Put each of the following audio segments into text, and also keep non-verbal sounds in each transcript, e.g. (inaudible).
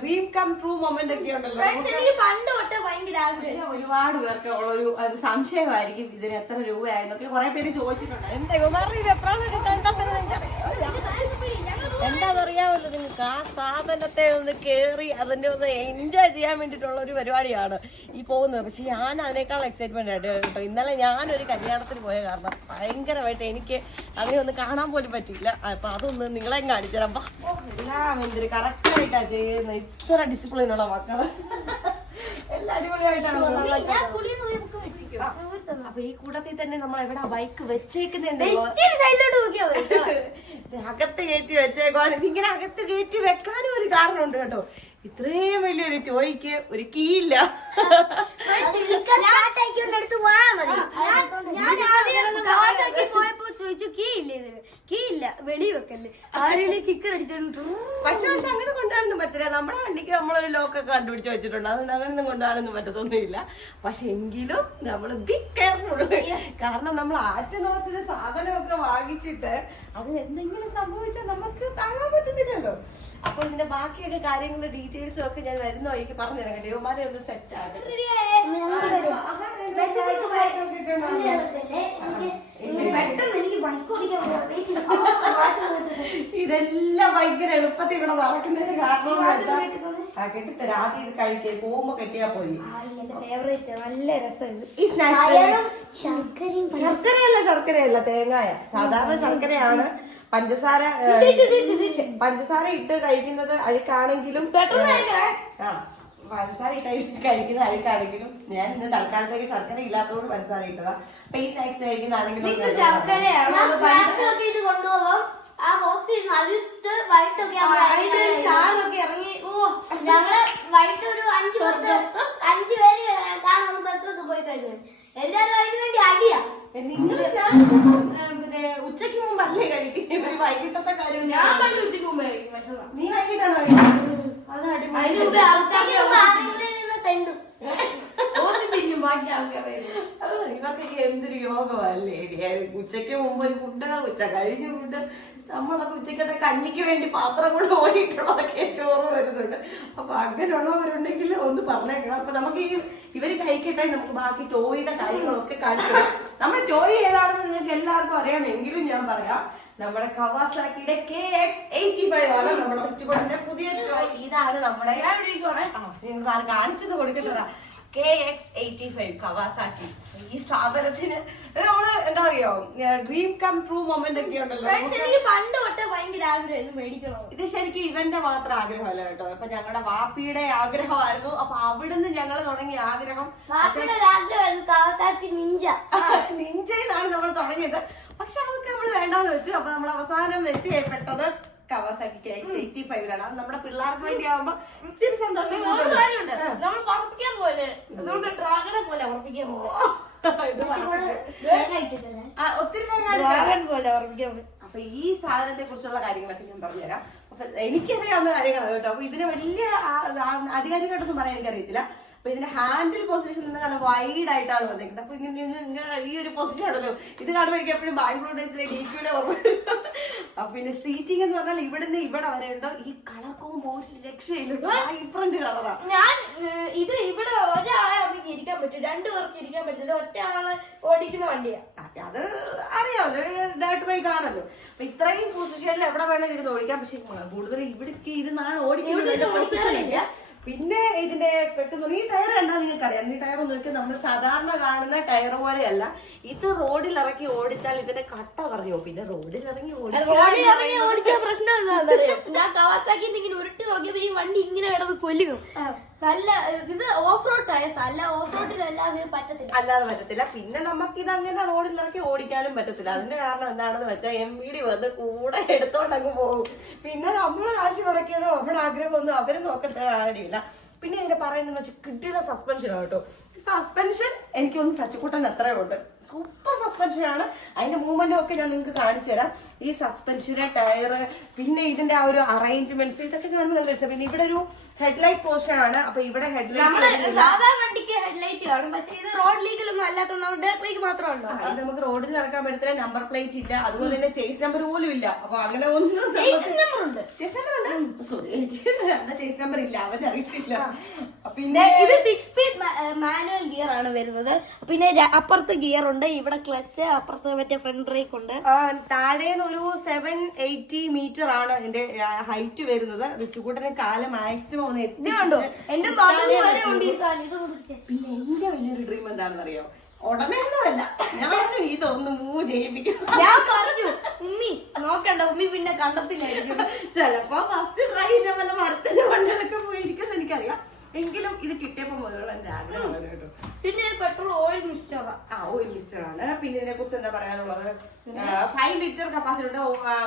Dream come true moment ഒക്കെ ഉണ്ടല്ലോ. Friends, എനിക്ക് പണ്ട് തൊട്ടേ ഭയങ്കര ആഗ്രഹം. പിന്നെ ഒരുപാട് പേർക്ക് ഉള്ളൊരു ഒരു സംശയമായിരിക്കും ഇതിന് എത്ര രൂപയായെന്നൊക്കെ കുറെ പേര് ചോദിച്ചിട്ടുണ്ട്. എന്താ ഇവന്മാരുടെ ഇത് എത്ര തന്നെ നിങ്ങൾക്കറിയാം എന്താണെന്നറിയാമല്ലോ നിങ്ങൾക്ക്? ആ സാധനത്തെ ഒന്ന് കയറി അതിന്റെ ഒന്ന് എൻജോയ് ചെയ്യാൻ വേണ്ടിയിട്ടുള്ള ഒരു പരിപാടിയാണ് ഈ പോകുന്നത്. പക്ഷെ ഞാൻ അതിനേക്കാൾ എക്സൈറ്റ്മെന്റ് ആയിട്ട് കേട്ടോ. ഇന്നലെ ഞാനൊരു കല്യാണത്തിന് പോയ കാരണം ഭയങ്കരമായിട്ട് എനിക്ക് അതിനെ ഒന്ന് കാണാൻ പോലും പറ്റിയില്ല. അപ്പം അതൊന്ന് നിങ്ങളെയും കാണിച്ചു തരാം. എല്ലാം എന്തൊരു കറക്റ്റായിട്ടാണ് ചെയ്യുന്നത്. ഇത്ര ഡിസിപ്ലിൻ ഉള്ള മക്കൾ. (laughs) എല്ലാം അടിപൊളിയായിട്ടാണ് ഞാൻ കുളിന്ന് പോയി ബുക്ക് വെച്ചിരിക്കും അപ്പൊ ഈ കൂട്ടത്തിൽ തന്നെ നമ്മൾ എവിടെ ബൈക്ക് വെച്ചേക്കുന്നുണ്ട്. അകത്ത് കയറ്റി വെച്ചേക്കുവാണ് ഇതിങ്ങനെ അകത്ത് കയറ്റി വെക്കാനും ഒരു കാരണമുണ്ട് കേട്ടോ ഇത്രയും വലിയൊരു ടോയ്ക്ക് ഒരു കീ ഇല്ല ഞാൻ- ഞാൻ ആദ്യം കവാസാക്കി പോയപ്പോ ചോദിച്ചു കീ ഇല്ല ഇതിന്? കീ ഇല്ല വെളി വെക്കല്ലേ. ആരെങ്കിലും (laughs) കിക്കർ അടിച്ചോണ്ട് പക്ഷെ പക്ഷെ അങ്ങനെ കൊണ്ടാണെന്ന് പറ്റില്ല. നമ്മുടെ വണ്ടിക്ക് നമ്മളൊരു ലോക്കൊക്കെ കണ്ടുപിടിച്ച് വെച്ചിട്ടുണ്ട്. അതുകൊണ്ട് അങ്ങനെയൊന്നും കൊണ്ടുപോകാനൊന്നും പറ്റത്തൊന്നുമില്ല. പക്ഷെ എങ്കിലും നമ്മൾ ബി കെയർഫുൾ കാരണം നമ്മൾ ആറ്റുനോട്ടിന് സാധനമൊക്കെ വാങ്ങിച്ചിട്ട് അത് എന്തെങ്കിലും സംഭവിച്ചാൽ നമുക്ക് താങ്ങാൻ പറ്റത്തില്ലല്ലോ അപ്പൊ ഇതിന്റെ ബാക്കിയൊക്കെ കാര്യങ്ങളുടെ ഡീറ്റെയിൽസും ഒക്കെ ഞാൻ വരുന്ന വഴിക്ക് പറഞ്ഞുതരാം കേട്ടോ. ദേവമാരെ ഒന്ന് സെറ്റ് (laughs) ഇതെല്ലാം ഭയങ്കര എളുപ്പത്തിൽ ഇവിടെ നടക്കുന്നതിന് കാരണം ആ കെട്ടിത്തരാം. ആദ്യം ഇത് കഴിക്കേ. പോകുമ്പോ കെട്ടിയാ പോയി ഫേവറേറ്റ് നല്ല രസമുണ്ട്. ഈ സ്നാക്സ് ശർക്കരയും ശർക്കരയല്ല ശർക്കരയല്ല. തേങ്ങായ. സാധാരണ ശർക്കരയാണ്. പഞ്ചസാര പഞ്ചസാര ഇട്ട് കഴിക്കുന്നത് അഴുക്കാണെങ്കിലും പെട്ടെന്ന് പഞ്ചസാര ഇട്ട് കഴി- കഴിക്കുന്ന അഴുക്കാണെങ്കിലും ഞാൻ ഇന്ന് തൽക്കാലത്തേക്ക് ശർക്കര ഇല്ലാത്തതുകൊണ്ട് പഞ്ചസാര ഇട്ടതാ. അപ്പൊ ഈ സ്നാക്സ് കഴിക്കുന്ന ഇത് കൊണ്ടുപോകാം ആ ബോക്സിൽ ഇറങ്ങി ഞങ്ങൾ വൈകിട്ട് ഒരു അഞ്ചു പത്ത് അഞ്ചു പേര് കാണാൻ ബസ്സൊക്കെ പോയി കഴിഞ്ഞു എല്ലാരും അതിന് വേണ്ടി അടിയാ. നിങ്ങൾ കഴിക്കുന്നത് ഇവർ വൈകിട്ടത്തെ കാര്യം മുമ്പേ നീ വൈകിട്ടാണോ? അത് അടിപൊളി. ഇവർക്കൊക്കെ എന്തൊരു യോഗമല്ലേ ഉച്ചയ്ക്ക് മുമ്പ് ഒരു ഫുഡ് ഉച്ച കഴിഞ്ഞ് ഫുഡ് നമ്മളൊക്കെ ഉച്ചക്കത്തെ കഞ്ഞിക്ക് വേണ്ടി പാത്രം കൊണ്ട് ഓടിയിട്ടുള്ളതൊക്കെ ചോറ് വരുന്നുണ്ട്. അപ്പൊ അങ്ങനെയുള്ളവരുണ്ടെങ്കിൽ ഒന്ന് പറഞ്ഞേക്കണം. അപ്പൊ നമുക്ക് ഈ ഇവർ കഴിക്കട്ടെ നമുക്ക് ബാക്കി ടോയിയുടെ കാര്യങ്ങളൊക്കെ കാണിക്കണം നമ്മുടെ ടോയ് ഏതാണെന്ന് നിങ്ങൾക്ക് എല്ലാവർക്കും അറിയാം. എങ്കിലും ഞാൻ പറയാം നമ്മുടെ കവാസാക്കിയുടെ കെ എക്സ് എയ്റ്റി ഫൈവ് ആണ് നമ്മുടെ കൊച്ചുകൊണ്ടിന്റെ പുതിയ ടോയ്. ഇതാണ് നമ്മുടെ നിങ്ങൾക്ക് ആര് കാണിച്ചത് കൊടുക്കുന്നതാ K X eighty five Kawasaki. ഈ സ്ഥാപനത്തിന് നമ്മൾ എന്താ പറയാ ഡ്രീം കം ട്രൂ മൊമെന്റ് ഒക്കെ ഉണ്ടല്ലോ. എനിക്ക് പണ്ട് തൊട്ടേ ഭയങ്കര ആഗ്രഹം ഇത് മേടിക്കണം ഇത് ശരിക്കും ഇവന്റെ മാത്രം ആഗ്രഹമല്ല കേട്ടോ. അപ്പൊ ഞങ്ങളുടെ വാപ്പിയുടെ ആഗ്രഹമായിരുന്നു. അപ്പൊ അവിടുന്ന് ഞങ്ങൾ തുടങ്ങിയ ആഗ്രഹം നിഞ്ച നിഞ്ചയിലാണ് നമ്മൾ തുടങ്ങിയത്. പക്ഷെ അതൊക്കെ നമ്മൾ വേണ്ടാന്ന് വെച്ചു. അപ്പൊ നമ്മൾ അവസാനം എത്തിയപ്പെട്ടത് കവാസാക്കി കെ എക്സ് എയ്റ്റി ഫൈവിലാണ് അത് നമ്മുടെ പിള്ളേർക്ക് വേണ്ടി ആവുമ്പോ ഇച്ചിരി സന്തോഷം നമ്മൾ പോലെ ഡ്രാഗണെ പോലെ ഉറപ്പിക്കാൻ പോലെ ഇത് ഒത്തിരി അപ്പൊ ഈ സാധനത്തെ കുറിച്ചുള്ള കാര്യങ്ങളൊക്കെ ഞാൻ പറഞ്ഞുതരാം. അപ്പൊ എനിക്കറിയാവുന്ന കാര്യങ്ങളാണ് കേട്ടോ. അപ്പൊ ഇതിന് വലിയ അധികാരികളായിട്ടൊന്നും ആധികാരികമായിട്ടൊന്നും പറയാൻ എനിക്കറിയത്തില്ല. അപ്പൊ ഇതിന്റെ ഹാൻഡിൽ പൊസിഷൻ നല്ല വൈഡ് ആയിട്ടാണ് വന്നിരിക്കുന്നത്. അപ്പൊ ഇങ്ങനെ ഇങ്ങനെ ഈ ഒരു പൊസിഷൻ ആണല്ലോ. ഇത് കാണുമ്പോൾ എനിക്ക് എപ്പോഴും ബാംഗ്ലൂർ ഡേസിലെ ഡി ക്യൂടെ ഓർമ്മ അപ്പൊ പിന്നെ സീറ്റിംഗ് എന്ന് പറഞ്ഞാൽ ഇവിടുന്ന് ഇവിടെ വരെ ഉണ്ടോ? ഈ കളർ കോമ്പോ ഒരു രക്ഷയില്ലോ. ഡിഫറെന്റ് കളറാണ് ഞാൻ ഇത് ഇവിടെ ഒരാളെ നമുക്ക് ഇരിക്കാൻ രണ്ടു പേർക്ക് ഇരിക്കാൻ പറ്റില്ല. ഒറ്റ ആൾ ഓടിക്കുന്ന വണ്ടിയാ. അത് അറിയാമല്ലോ ഡേർട്ട് ബൈക്ക് ആണല്ലോ അപ്പൊ ഇത്രയും പൊസിഷനിൽ എവിടെ വേണമെങ്കിലും ഇരുന്ന് ഓടിക്കാം. പക്ഷെ കൂടുതൽ ഇവിടേക്ക് ഇരുന്നാണ് ഓടിക്കുന്നത്. പൊസിഷൻ ഇല്ല പിന്നെ ഇതിന്റെ സ്പെക്ട് ഈ ടയർ കണ്ടാൽ നിങ്ങൾക്ക് അറിയാം ഈ ടയർ നോക്കിയാൽ നമ്മൾ സാധാരണ കാണുന്ന ടയർ പോലെയല്ല. ഇത് റോഡിൽ ഇറക്കി ഓടിച്ചാൽ ഇതിന്റെ കട്ട പറയോ? പിന്നെ റോഡിൽ ഇറങ്ങി ഓടിച്ചാൽ പ്രശ്നം ഞാൻ കവാസാക്കി ഉരുട്ടി നോക്കിയപ്പോ ഈ വണ്ടി ഇങ്ങനെ കിടന്ന് കൊല്ലുക നല്ല ഇത് ഓഫ് റോഡ് ടയർസ് അല്ല ഓഫ് റോഡിലല്ലാതെ പറ്റത്തില്ല. അല്ലാതെ പറ്റത്തില്ല. പിന്നെ നമുക്ക് ഇത് അങ്ങനെ റോഡിൽ ഇറക്കി ഓടിക്കാനും പറ്റത്തില്ല. അതിന്റെ കാരണം എന്താണെന്ന് വെച്ചാൽ എം വി ഡി വന്ന് കൂടെ എടുത്തോണ്ട് അങ്ങ് പോകും. പിന്നെ നമ്മൾ കാശ് മുടക്കിയതോ നമ്മുടെ ആഗ്രഹമൊന്നും അവർ നോക്കത്ത കാര്യമില്ല പിന്നെ ഇതിന്റെ പറയുന്നത് വെച്ചാൽ കിട്ടിയുള്ള സസ്പെൻഷൻ കേട്ടോ. സസ്പെൻഷൻ എനിക്കൊന്ന് സച്ചിക്കുട്ടൻ അത്രേ ഉണ്ട്. സൂപ്പർ സസ്പെൻഷൻ ആണ് അതിന്റെ മൂവ്മെന്റും ഒക്കെ ഞാൻ നിങ്ങൾക്ക് കാണിച്ചു തരാം. ഈ സസ്പെൻഷന് ടയർ പിന്നെ ഇതിന്റെ ആ ഒരു അറേഞ്ച്മെന്റ്സ് ഇതൊക്കെ കാണുമ്പോൾ നല്ല രസം. പിന്നെ ഇവിടെ ഒരു ഹെഡ്ലൈറ്റ് പോർഷൻ ആണ്. അപ്പൊ ഇവിടെ ഹെഡ്ലൈറ്റ് സാധാരണ വണ്ടിക്ക് ഹെഡ്ലൈറ്റ് കാണും. പക്ഷേ ഇത് റോഡ് ലീഗിലൊന്നും അല്ലാത്തതുകൊണ്ട് ഡേർക്ക് ബൈക്ക് മാത്രമേ ഉള്ളൂ. ഇത് നമുക്ക് റോഡിൽ നടക്കാൻ പറ്റത്തില്ല. നമ്പർ പ്ലേറ്റ് ഇല്ല. അതുപോലെ തന്നെ ചേസ് നമ്പർ പോലും ഇല്ല. അപ്പൊ അങ്ങനെ ഒന്നും ചേസിന് number ഉണ്ട്. ചേസ് നമ്പർ ഉണ്ട്? സോറി എനിക്ക് ചേസ് നമ്പർ ഇല്ല. അവൻ അറിയത്തില്ല പിന്നെ ഇത് സിക്സ് സ്പീഡ് മാനുവൽ ഗിയർ ആണ് വരുന്നത്. പിന്നെ അപ്പുറത്ത് ഗിയർ ഉണ്ട്. ഇവിടെ ക്ലച്ച് അപ്പുറത്ത് മറ്റേ ഫ്രണ്ട് ബ്രേക്ക് ഉണ്ട്. താഴേന്ന് ഒരു സെവൻ എയ്റ്റി മീറ്റർ ആണ് എന്റെ ഹൈറ്റ് വരുന്നത്. റിച്ചുകൂട്ടന് കാലം മാക്സിമം ഒന്ന് ഇത് കണ്ടോ? എത്തി എന്റെ പിന്നെ എന്റെ വലിയൊരു ഡ്രീം എന്താണെന്ന് അറിയോ ഉടനെ ഒന്നുമല്ല ഞാൻ ഇതൊന്ന് മൂവ് ചെയ്യിപ്പിക്കും. ഞാൻ പറഞ്ഞു ഉമ്മി നോക്കണ്ട. ഉമ്മി പിന്നെ കണ്ടത്തില്ലായിരിക്കും. (laughs) ചിലപ്പോ ഫസ്റ്റ് ട്രൈ ഞാൻ വല്ല മരത്തിന്റെ മണ്ണിലൊക്കെ പോയിരിക്കും എനിക്കറിയാം. എങ്കിലും ഇത് കിട്ടിയപ്പോ മുതലുള്ള എന്റെ ആഗ്രഹമാണ് കേട്ടോ. പിന്നെ പെട്രോൾ ഓയിൽ മിക്സ്ചറാ ആ. ഓയിൽ ആണ്. പിന്നെ ഇതിനെ കുറിച്ച് എന്താ പറയാനുള്ളത്? ഫൈവ് ലിറ്റർ കപ്പാസിറ്റി ഉണ്ട്.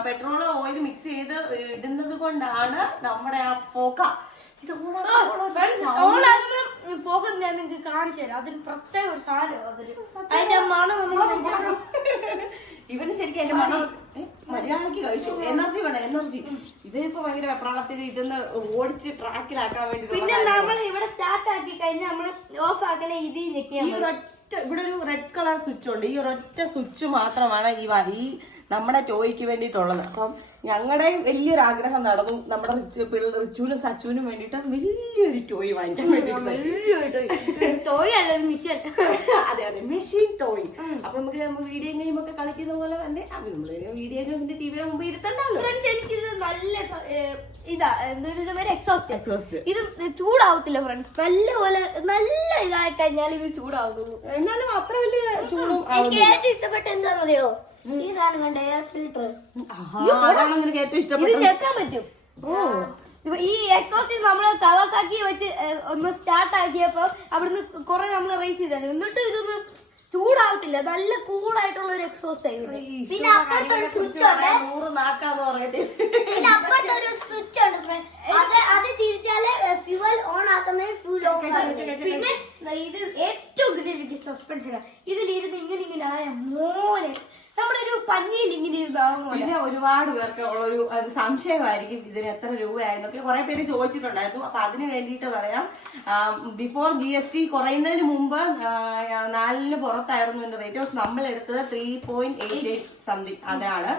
പെട്രോൾ ഓയിൽ മിക്സ് ചെയ്ത് ഇടുന്നത് കൊണ്ടാണ് നമ്മുടെ ആ പോക്ക. ഇത് ഞാൻ നിങ്ങൾക്ക് കാണിച്ചു തരാം അതിന് പ്രത്യേക ഒരു സാധനം അതിന്. അതിന്റെ മണം നമ്മൾ ഇവന് ശരിക്കും എന്റെ മനോ മര്യാദയ്ക്ക് കഴിച്ചു. എനർജി വേണം എനർജി ഇതിപ്പോ ഭയങ്കര വെപ്രാളത്തിൽ ഇതൊന്ന് ഓടിച്ച് ട്രാക്കിലാക്കാൻ വേണ്ടി പിന്നെ നമ്മൾ ഇവിടെ സ്റ്റാർട്ട് ആക്കി കഴിഞ്ഞാൽ നമ്മൾ ഓഫ് ആക്കണേ ഇതിൽ ഞെക്കിയാൽ ഈ ഒരൊറ്റ ഇവിടെ ഒരു റെഡ് കളർ സ്വിച്ച് ഉണ്ട്. ഈ ഒരൊറ്റ സ്വിച്ച് മാത്രമാണ് ഈ വ- ഈ നമ്മുടെ ടോയ്ക്ക് വേണ്ടിയിട്ടുള്ളത്. അപ്പം ഞങ്ങളുടെ വലിയൊരു ആഗ്രഹം നടന്നു. നമ്മുടെ റിച്ചുവിനും സച്ചുവിനും വേണ്ടിയിട്ട് വലിയൊരു ടോയ് വാങ്ങിക്കാൻ വേണ്ടിയിട്ട് (laughs) അതെ അതെ. മെഷീൻ ടോയ് അപ്പൊ നമുക്ക് നമ്മൾ വീഡിയോ ഗെയിം ഒക്കെ കളിക്കുന്ന പോലെ തന്നെ നമ്മൾ വീഡിയോ ഗെയിമിന്റെ ടിവിയുടെ മുമ്പ് ഇരുത്തണ്ടല്ലോ. എനിക്കിത് നല്ല ഇതാ എക്സോസ്റ്റ് ഇത് ചൂടാവത്തില്ല ഫ്രണ്ട്സ് നല്ല പോലെ നല്ല ഇതായി കഴിഞ്ഞാൽ ഇത് ചൂടാവുന്നുള്ളൂ. എന്നാലും അത്ര വലിയ ചൂടും എനിക്ക് ഏറ്റവും ഇഷ്ടപ്പെട്ട എന്താണെന്നറിയോ? ഈ സാധനം കണ്ട എയർ ഫിൽറ്റർ ആഹാ, അതാണ് നിനക്ക് ഏറ്റവും ഇത് ഇഷ്ടപ്പെട്ടത് പറ്റും. ഇപ്പൊ ഈ എക്സോസ്റ്റ് നമ്മൾ കവാസാക്കി വെച്ച് ഒന്ന് സ്റ്റാർട്ട് ആക്കിയപ്പോ അവിടുന്ന് കുറെ നമ്മൾ റേസ് ചെയ്തായിരുന്നു എന്നിട്ട് ഇതൊന്നും ചൂടാവത്തില്ല. നല്ല കൂളായിട്ടുള്ള ഒരു എക്സോസ്റ്റ് ആയിരുന്നു പിന്നെ അപ്പുറത്തെ ഒരു സ്വിച്ച് ഉണ്ട്. നൂറ് നാക്കാന്ന് പറയത്തില്ല? പിന്നെ അപ്പുറത്തെ ഒരു സ്വിച്ച് ഉണ്ട് friend. അത് അത് തിരിച്ചാൽ ഫ്യൂവൽ ഓൺ ആക്കുന്ന ഫ്യൂൽ ഓഫ് പിന്നെ ഇത് ഏറ്റവും എനിക്ക് സസ്പെൻഷൻ ഇതിലിരുന്ന് ഇങ്ങനെ ഇങ്ങനെ ആയ മോനെ നമ്മുടെ ഒരു പഞ്ഞിയിൽ ഇങ്ങനെ ഇരുന്നാ മോനെ പിന്നെ ഒരുപാട് പേർക്ക് ഉള്ളൊരു സംശയമായിരിക്കും ഇതിന് എത്ര രൂപയായെന്നൊക്കെ. കുറെ പേര് ചോദിച്ചിട്ടുണ്ടായിരുന്നു. അപ്പൊ അതിന് വേണ്ടിയിട്ട് പറയാം. ബിഫോർ ജി എസ് ടി കുറയുന്നതിന് മുമ്പ് നാലിന് പുറത്തായിരുന്നു എന്റെ റേറ്റ് പക്ഷെ നമ്മൾ എടുത്തത് three point eight eight something അതാണ്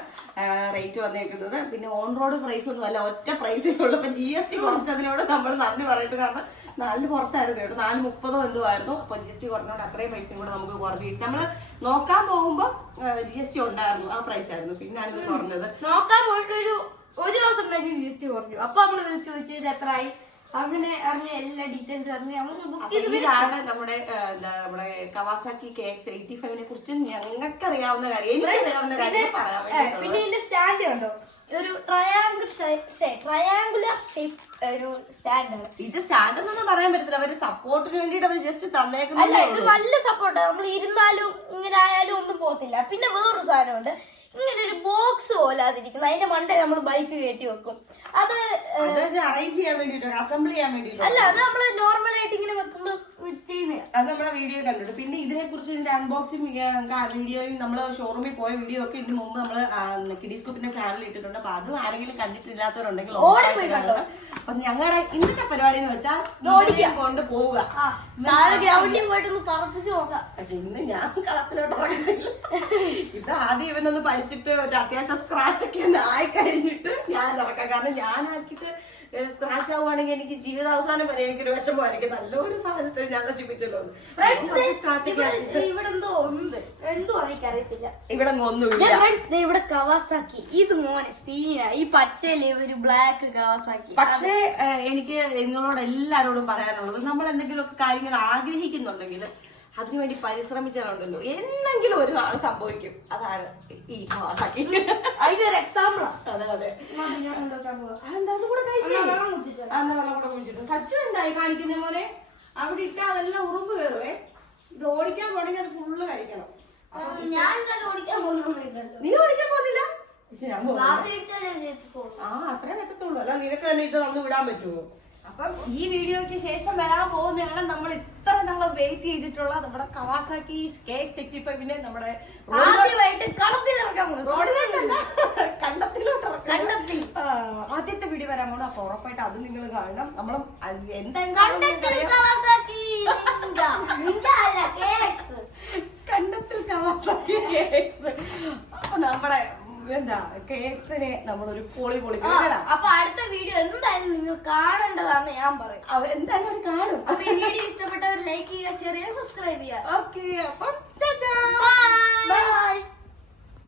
റേറ്റ് വന്നേക്കുന്നത്. പിന്നെ ഓൺ റോഡ് പ്രൈസ് ഒന്നും അല്ല ഒറ്റ പ്രൈസേ ഉള്ളൂ. അപ്പൊ ജി എസ് ടി കുറച്ചതിനോട് നമ്മൾ നന്ദി പറയുന്നത് കാരണം നാലിന് പുറത്തായിരുന്നു കേട്ടോ. നാല് മുപ്പതോ എന്തോ ആയിരുന്നു. അപ്പൊ ജി എസ് ടി കുറഞ്ഞോണ്ട് അത്രയും പൈസയും കൂടെ നമുക്ക് കുറഞ്ഞു നമ്മൾ നോക്കാൻ ജി എസ് ടി ഉണ്ടായിരുന്നു. ആ പ്രൈസ് ആയിരുന്നു. പിന്നാണ് ഇത് കുറഞ്ഞത്. നോക്കാൻ പോയിട്ട് ഒരു ഒരു ദിവസം കഴിഞ്ഞ് ലിസ്റ്റ് കുറഞ്ഞു. അപ്പൊ നമ്മൾ വിളിച്ചു ചോദിച്ചു ഇത് എത്രയായി? അങ്ങനെ അറിഞ്ഞ എല്ലാ ഡീറ്റെയിൽസ് അറിഞ്ഞ് ഇതാണ് നമ്മുടെ നമ്മുടെ കവാസാക്കി കെ എക്സ് എയ്റ്റി ഫൈവിനെ കുറിച്ച് ഞങ്ങൾക്ക് അറിയാവുന്ന കാര്യം പിന്നെ ഇതിന്റെ സ്റ്റാൻഡ് ഉണ്ടോ ഒരു ട്രയാങ്കിൾ ട്രയാങ്കുലർ ഷേപ്പ് ഒരു സ്റ്റാൻഡാണ് ഇത് സ്റ്റാൻഡ് എന്നൊന്നും പറയാൻ പറ്റത്തില്ല. അവർ സപ്പോർട്ടിന് വേണ്ടിട്ട് അവർ ജസ്റ്റ് അല്ല ഇത് നല്ല സപ്പോർട്ട് നമ്മൾ ഇരുന്നാലും ഇങ്ങനെ ആയാലും ഒന്നും പോകത്തില്ല. പിന്നെ വേറൊരു സാധനമുണ്ട്. ഇങ്ങനെ ഒരു ബോക്സ് പോലെ അതിരിക്കുന്നത് അതിന്റെ മണ്ടേ നമ്മൾ ബൈക്ക് കയറ്റി വെക്കും. അത് അറേഞ്ച് ചെയ്യാൻ വേണ്ടിട്ടോ അസംബിൾ ചെയ്യാൻ വേണ്ടിട്ടോ അല്ല അത് നമ്മൾ നോർമൽ ആയിട്ട് ഇങ്ങനെ വെക്കുമ്പോൾ ചെയ്യുന്ന അത് നമ്മുടെ വീഡിയോ കണ്ടിട്ട് പിന്നെ ഇതിനെ കുറിച്ച് ഇതിന്റെ അൺബോക്സിംഗ് വീഡിയോയും നമ്മൾ ഷോറൂമിൽ പോയ വീഡിയോ ഒക്കെ ഇതിന് മുമ്പ് നമ്മൾ കിഡിസ്കോപ്പിന്റെ ചാനൽ ഇട്ടിട്ടുണ്ട്. അപ്പൊ അതും ആരെങ്കിലും കണ്ടിട്ടില്ലാത്തവരുണ്ടെങ്കിൽ. അപ്പൊ ഞങ്ങളുടെ ഇന്നത്തെ പരിപാടി എന്ന് വെച്ചാൽ. കൊണ്ട് പോവുക. പക്ഷെ ഇന്ന് ഞാൻ കളത്തിലോട്ട് ഇറങ്ങുന്നില്ല. ഇത് ആദ്യം ഇവനൊന്ന് പഠിച്ചിട്ട് ഒരു അത്യാവശ്യം സ്ക്രാച്ച് ഒക്കെ ഒന്ന് ആയി കഴിഞ്ഞിട്ട് ഞാൻ ഇറക്കാം. കാരണം ഞാൻ ആക്കിയിട്ട് സ്ക്രാച്ച് ആവുകയാണെങ്കിൽ എനിക്ക് ജീവിതാവസാനം വരെ എനിക്ക് എനിക്കൊരു വിഷമമായിരിക്കും നല്ലൊരു സാധനത്തിൽ ഞാൻ നശിപ്പിച്ചല്ലോ ഇവിടെ എന്തോ ഉണ്ട്. എന്തോ ഇവിടെ ഒന്നുമില്ല ഇവിടെ കവാസാക്കി ഇത് മോനെ സീന ഈ പച്ചയിൽ ഒരു ബ്ലാക്ക് കവാസാക്കി പക്ഷേ എനിക്ക് നിങ്ങളോട് എല്ലാരോടും പറയാനുള്ളത് നമ്മൾ എന്തെങ്കിലുമൊക്കെ കാര്യങ്ങൾ ആഗ്രഹിക്കുന്നുണ്ടെങ്കിൽ അതിനുവേണ്ടി പരിശ്രമിച്ചാലുണ്ടല്ലോ. എന്തെങ്കിലും ഒരു നാൾ സംഭവിക്കും. അതാണ് ഈ കവാസാക്കി അതിന്റെ ഒരു എക്സാമ്പിൾ അതെ അതെ ഞാൻ ഉണ്ടാക്കാൻ പോവാ അതെന്താ അത് കൂടെ കഴിച്ചേ എന്നാ ആ, വെള്ളം കൂടെ കുടിച്ചിട്ട് സച്ചു എന്തായി കാണിക്കുന്ന പോലെ അവിടെ ഇട്ടാ അതെല്ലാം ഉറുമ്പ് കയറുവേ ഇത് ഓടിക്കാൻ പോണെങ്കിൽ അത് ഫുള്ള് കഴിക്കണം. ഞാൻ ഓടിക്കാൻ നീ ഓടിക്കാൻ പോകുന്നില്ല പക്ഷെ ഞാൻ ആ അത്രേ പറ്റത്തുള്ളൂ. അല്ല നിനക്ക് തന്നെ ഇത് തന്നു വിടാൻ പറ്റുമോ അപ്പം ഈ വീഡിയോയ്ക്ക് ശേഷം വരാൻ പോകുന്നതാണ് നമ്മൾ ഇത്ര നമ്മൾ വെയിറ്റ് ചെയ്തിട്ടുള്ള നമ്മുടെ കവാസാക്കി കേക്ക് സെറ്റി ഫൈവിനെ നമ്മുടെ ആദ്യമായിട്ട് കളത്തിലിറക്കാൻ കണ്ടത്തിലോട്ട് കണ്ടത്തിൽ. ആദ്യത്തെ വീഡിയോ വരാൻ പോകണം അപ്പൊ ഉറപ്പായിട്ട് അത് നിങ്ങൾ കാണണം. നമ്മൾ എന്തായാലും കണ്ടത്തിൽ കവാസാക്കി കേക്സ് നമ്മുടെ എന്താ കേക്സിനെ നമ്മളൊരു പൊളി പൊളി കേടാ അപ്പൊ വീഡിയോ എന്തായാലും നിങ്ങൾ കാണേണ്ടതാന്ന് ഞാൻ പറയും. അവ കാണും. അപ്പൊ ഈ വീഡിയോ ഇഷ്ടപ്പെട്ടവർ ലൈക്ക് ചെയ്യുക ഷെയർ ചെയ്യുക സബ്സ്ക്രൈബ് ചെയ്യുക. ഓക്കെ അപ്പം ബൈ